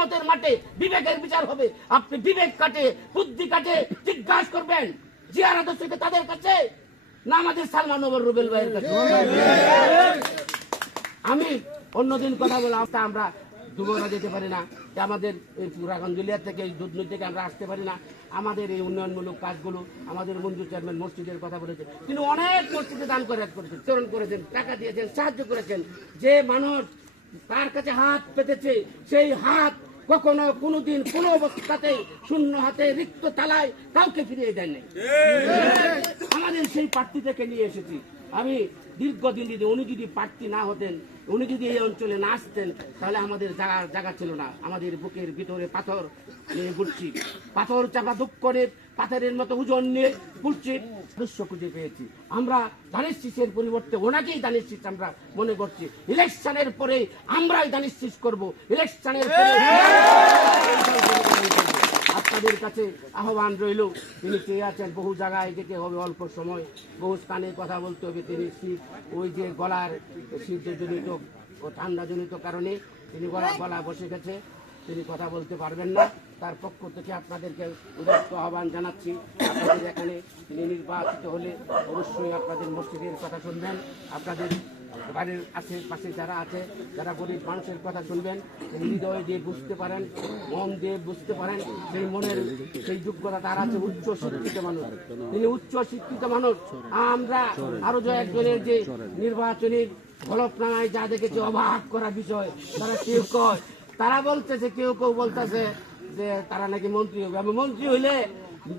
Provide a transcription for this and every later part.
কিয়ামতের মাঠে বিবেকের বিচার হবে। আপনি বিবেক কাটে, বুদ্ধি কাটে জিজ্ঞাসা করবেন জিয়ার আদর্শকে তাদের কাছে না আমাদের সালমান ওমর রুবেল ভাইয়ের কাছে। আমি অন্যদিন কথা বললাম, আমরা দুবরা যেতে পারি না, আমাদের এই পুরাগঞ্জলিয়া থেকে এই দুধ থেকে আমরা আসতে পারি না, আমাদের এই উন্নয়নমূলক কাজগুলো আমাদের মঞ্জুর চেয়ারম্যান মসজিদের কথা বলেছেন, তিনি অনেক মসজিদে দান করেছেন, চরণ করেছেন, টাকা দিয়েছেন, সাহায্য করেছেন। যে মানুষ তার কাছে হাত পেতেছে সেই হাত কখনো কোনোদিন কোনো অবস্থাতেই শূন্য হাতে রিক্ত তালায় কাউকে ফিরিয়ে দেন নাই। আমাদের সেই প্রার্থী থেকে নিয়ে এসেছি। আমি দীর্ঘদিন যদি উনি যদি প্রার্থী না হতেন, উনি যদি এই অঞ্চলে না আসতেন, তাহলে আমাদের জায়গা ছিল না। আমাদের বুকের ভিতরে পাথর নিয়ে ঘুরছি, পাথর চাপা দুঃখ করে পাথরের মতো ওজন নিয়ে ঘুরছি, দৃশ্য খুঁজে পেয়েছি। আমরা ধানের শীষের পরিবর্তে ওনাকেই ধানের শীষ আমরা মনে করছি। ইলেকশনের পরে আমরাই ধানের শীষ করবো। ইলেকশনের পরে আপনাদের কাছে আহ্বান রইল, তিনি চেয়ে আছেন বহু জায়গায় যেতে হবে, অল্প সময় বহু স্থানে কথা বলতে হবে। তিনি শীত, ওই যে গলার শীতজনিত ও ঠান্ডাজনিত কারণে তিনি গলা বসে গেছে, তিনি কথা বলতে পারবেন না। তার পক্ষ থেকে আপনাদেরকে উদাত্ত আহ্বান জানাচ্ছি, আপনাদের এখানে তিনি নির্বাচিত হলে অবশ্যই আপনাদের মসজিদের কথা শুনবেন, আপনাদের বাড়ির আশেপাশে যারা আছে, যারা গরিব মানুষের কথা শুনবেন, হৃদয় দিয়ে বুঝতে পারেন, মন দিয়ে বুঝতে পারেন, সেই মনের সেই যোগ্যতা তার আছে। উচ্চ শিক্ষিত মানুষ, তিনি উচ্চ শিক্ষিত মানুষ। আমরা আরো যে একজনের যে নির্বাচনী হলফনামায় যা দেখেছি অবাক করা বিষয়, তারা কেউ কয়, তারা বলতেছে, কেউ কেউ বলতেছে যে তারা নাকি মন্ত্রী হবে। আমি মন্ত্রী হইলে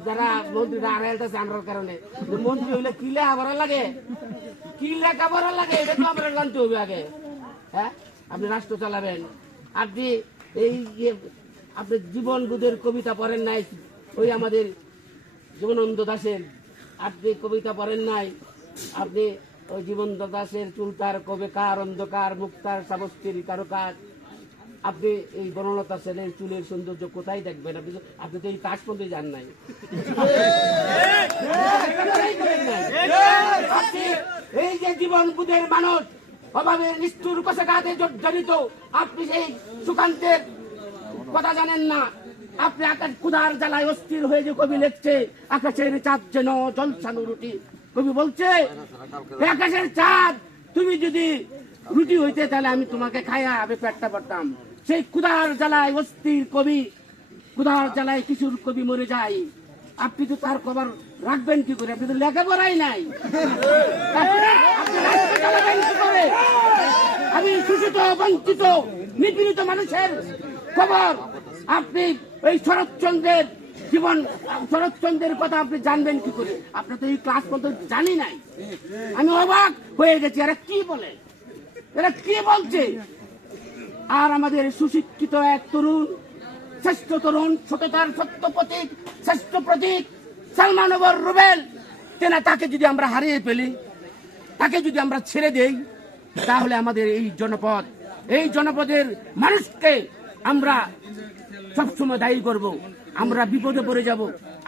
যারা মন্ত্রীরা আড়াইলতেছে আমরার কারণে, মন্ত্রী হইলে কি লেখাপড়া লাগে, কি লেখাপড়া লাগে এটা তো আমরা জানতে হবে আগে। হ্যাঁ, আপনি রাষ্ট্র চালাবেন, আপনি এই আপনি জীবন বুধের কবিতা পড়েন নাই, ওই আমাদের জীবনানন্দ দাশের, আপনি কবিতা পড়েন নাই, আপনি ওই জীবনানন্দ দাশের চুলতার কবে কার অন্ধকার মুক্তার সাবস্তির কারো কাজ, আপনি এই বনলতা সেনের চুলের সৌন্দর্য কোথায় দেখবেন? আপনি তো এই কাজ পর্যন্ত যান নাই। এই যে জীবন বুধের মানুষ অভাবের নিষ্ঠুর কষাঘাতে জর্জরিত, আপনি সেই সুকান্তের কথা জানেন না। আপনি আকাশ ক্ষুধার জ্বালায় অস্থির হয়ে যে কবি লিখছে, আকাশের চাঁদ যেন জলছানো রুটি। কবি বলছে আকাশের চাঁদ তুমি যদি রুটি হইতে তাহলে আমি তোমাকে খাইয়া আমি পেটটা পড়তাম। সেই ক্ষুধার জ্বালায় অস্থির কবি, ক্ষুধার জ্বালায় কিশোর কবি মরে যায়। আপনি তো তার খবর রাখবেন কি করে? আপনি তো লেখাপড়াই নাই, আমি শোষিত বঞ্চিত নিপীড়িত মানুষের খবর আপনি এই শরৎচন্দ্রের জীবন, শরৎচন্দ্রের কথা আপনি জানবেন কি করে? আপনি তো এই ক্লাস পর্যন্ত জানি নাই। আমি অবাক হয়ে গেছি, এরা কি বলে, এরা কি বলছে। আর আমাদের সুশিক্ষিত এক তরুণ, শ্রেষ্ঠ তরুণ, সততার সত্য প্রতীক, শ্রেষ্ঠ প্রতীক সালমান ওমর রুবেল, তাকে যদি আমরা হারিয়ে ফেলি, তাকে যদি আমরা ছেড়ে দেই, তাহলে আমাদের এই জনপদ, এই জনপদের মানুষকে আমরা সবসময় দায়ী করব, আমরা বিপদে পড়ে যাব।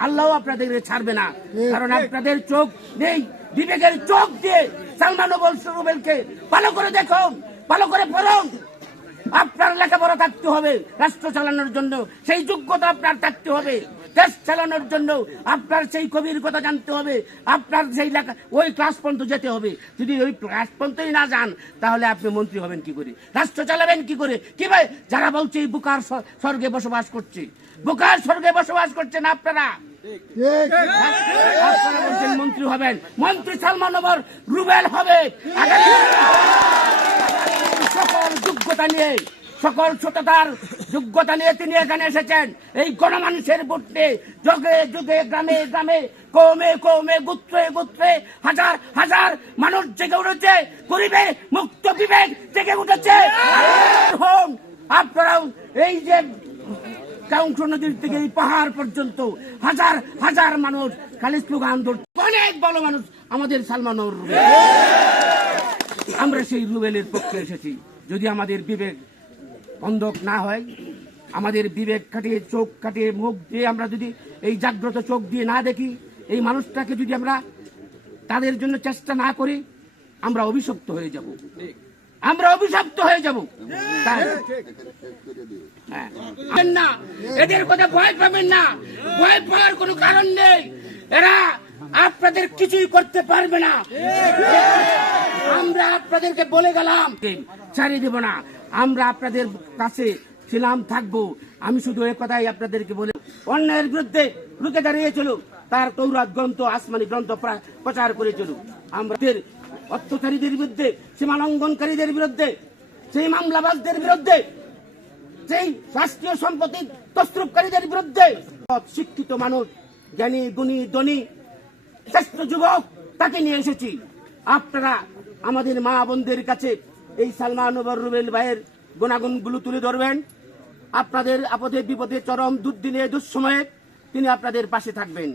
আল্লাহ আপনাদের ছাড়বে না, কারণ আপনাদের চোখ নেই, বিবেকের চোখ দিয়ে সালমান ওমর রুবেলকে ভালো করে দেখুন, ভালো করে পড়ুন। আপনার লেখাপড়া থাকতে হবে রাষ্ট্র চালানোর জন্য, সেই যোগ্যতা আপনার থাকতে হবে। দেশ চালানোর জন্য আপনার সেই কবির কথা জানতে হবে, আপনার সেই লেখা ওই ক্লাস পর্যন্ত যেতে হবে। যদি ওই ক্লাস পর্যন্তই না যান, তাহলে আপনি মন্ত্রী হবেন কি করে, রাষ্ট্র চালাবেন কি করে? কি ভাই, যারা বলছে বুকার স্বর্গে বসবাস করছে, বুকার স্বর্গে বসবাস করছেন আপনারা, আপনারা বলছেন মন্ত্রী হবেন, মন্ত্রী সালমান ওমর রুবেল হবে। সকল যোগ্যতা নিয়ে, সকল সততার যোগ্যতা নিয়ে তিনি এখানে এসেছেন। এই গণমানুষের ভোটে যুগে যুগে, গ্রামে গ্রামে, কমে কমে, গোত্রে গোত্রে হাজার হাজার মানুষ জেগে উঠেছে, গরিবে মুক্ত বিবেক জেগে উঠেছে। আপনারাও এই যে কাউন্ট নদীর থেকে এই পাহাড় পর্যন্ত হাজার হাজার মানুষ খালি স্লোগান ধরছে, অনেক ভালো মানুষ আমাদের সালমান ওমর রুবেল। আমরা সেই রুবেলের পক্ষে এসেছি। যদি আমাদের বিবেক বন্ধক না হয়, আমাদের বিবেক কাটিয়ে, চোখ কাটিয়ে, মুখ দিয়ে আমরা যদি এই জাগ্রত চোখ দিয়ে না দেখি, এই মানুষটাকে যদি আমরা তাদের জন্য চেষ্টা না করি, আমরা অভিশপ্ত হয়ে যাব। আমরা অভিশপ্ত হয়ে যাব। না, এদের কথা ভয় পাবেন না, ভয় পাওয়ার কোনো কারণ নেই। এরা আপনাদের কিছুই করতে পারবে না। আমরা আপনাদেরকে বলে গেলাম, ছাড়িয়ে দেব না। আমরা আপনাদের কাছে ছিলাম, থাকবো। আমি শুধু এই কথাই আপনাদেরকে বলে, অন্যায়ের বিরুদ্ধে রুখে দাঁড়িয়ে চলুক, তার তৌরাত গ্রন্থ, আসমানি গ্রন্থ প্রচার করে চলুক। আমাদের অত্যাচারীদের বিরুদ্ধে, সীমা লঙ্ঘনকারীদের বিরুদ্ধে, সেই মামলাবাজদের বিরুদ্ধে, সেই রাষ্ট্রীয় সম্পত্তি তছরূপকারীদের বিরুদ্ধে শিক্ষিত মানুষ, জ্ঞানী গুণী ধনী শ্রেষ্ঠ যুবক, তাকে নিয়ে এসেছি। আপনারা আমাদের মা বোনদের কাছে এই সালমান রুবেল ভাইয়ের গুণাগুণগুলো তুলে ধরবেন। আপনাদের আপদে বিপদে চরম দুর্দিনে দুঃসময়ে তিনি আপনাদের পাশে থাকবেন।